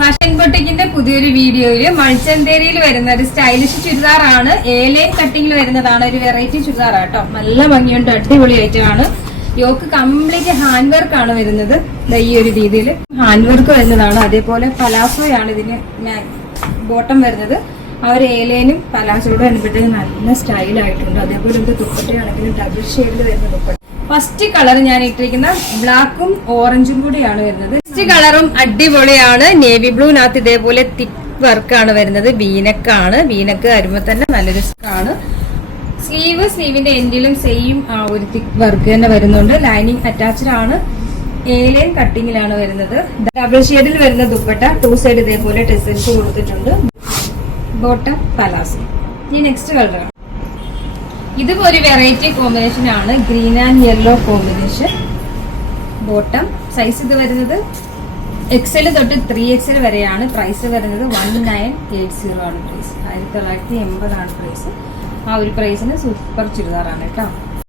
Fashion ബൊട്ടിക്കിന്റെ പുതിയൊരു വീഡിയോയില് മൾച്ചന്തേരിയിൽ വരുന്ന ഒരു സ്റ്റൈലിഷ് ചുരിദാറാണ്. A-line കട്ടിങ്ങിൽ വരുന്നതാണ്. ഒരു വെറൈറ്റി ചുരിദാർ കേട്ടോ. നല്ല ഭംഗിയുണ്ട്, അടിപൊളി ഐറ്റമാണ്. യോക്ക് കംപ്ലീറ്റ് ഹാൻഡ് വർക്ക് ആണ് വരുന്നത്. ഈ ഒരു രീതിയിൽ ഹാൻഡ് വർക്ക് വരുന്നതാണ്. അതേപോലെ പലാസോയാണ് ഇതിന് ബോട്ടം വരുന്നത്. ആ ഒരു A-line പലാസോയോട് അനുബന്ധിച്ച് നല്ല സ്റ്റൈലായിട്ടുണ്ട്. അതേപോലെ ഇത് ദുപ്പട്ടയാണെങ്കിലും ഡബിൾ ഷെയ്ഡിൽ വരുന്ന ദുപ്പട്ട. ഫസ്റ്റ് കളർ ഞാൻ ഇട്ടിരിക്കുന്ന ബ്ലാക്കും ഓറഞ്ചും കൂടിയാണ് വരുന്നത്. ഫസ്റ്റ് കളറും അടിപൊളിയാണ്. നേവി ബ്ലൂവിനകത്ത് ഇതേപോലെ തിക്ക് വർക്കാണ് വരുന്നത്. വീനക്കാണ്. വീനക്ക് വരുമ്പോൾ തന്നെ നല്ലൊരു ആണ്. സ്ലീവിന്റെ എൻഡിലും സെയിം ആ ഒരു തിക്ക് വർക്ക് തന്നെ വരുന്നുണ്ട്. ലൈനിങ് അറ്റാച്ച്ഡ് ആണ്. A-line കട്ടിങ്ങിലാണ് വരുന്നത്. ഡബിൾ ഷെയ്ഡിൽ വരുന്ന ദുപ്പട്ട 2 സൈഡ് ഇതേപോലെ ടെസൽസ് കൊടുത്തിട്ടുണ്ട്. Bottom palazzo. ഈ നെക്സ്റ്റ് കളറാണ്. ഇതും ഒരു വെറൈറ്റി കോമ്പിനേഷൻ ആണ്. Green and yellow combination. Bottom size ഇത് വരുന്നത് XL തൊട്ട് 3XL വരെയാണ്. പ്രൈസ് വരുന്നത് 1980 ആണ്. പ്രൈസ് 1980 ആണ് പ്രൈസ്. ആ ഒരു പ്രൈസിന് സൂപ്പർ ചുരിദാറാണ് കേട്ടോ.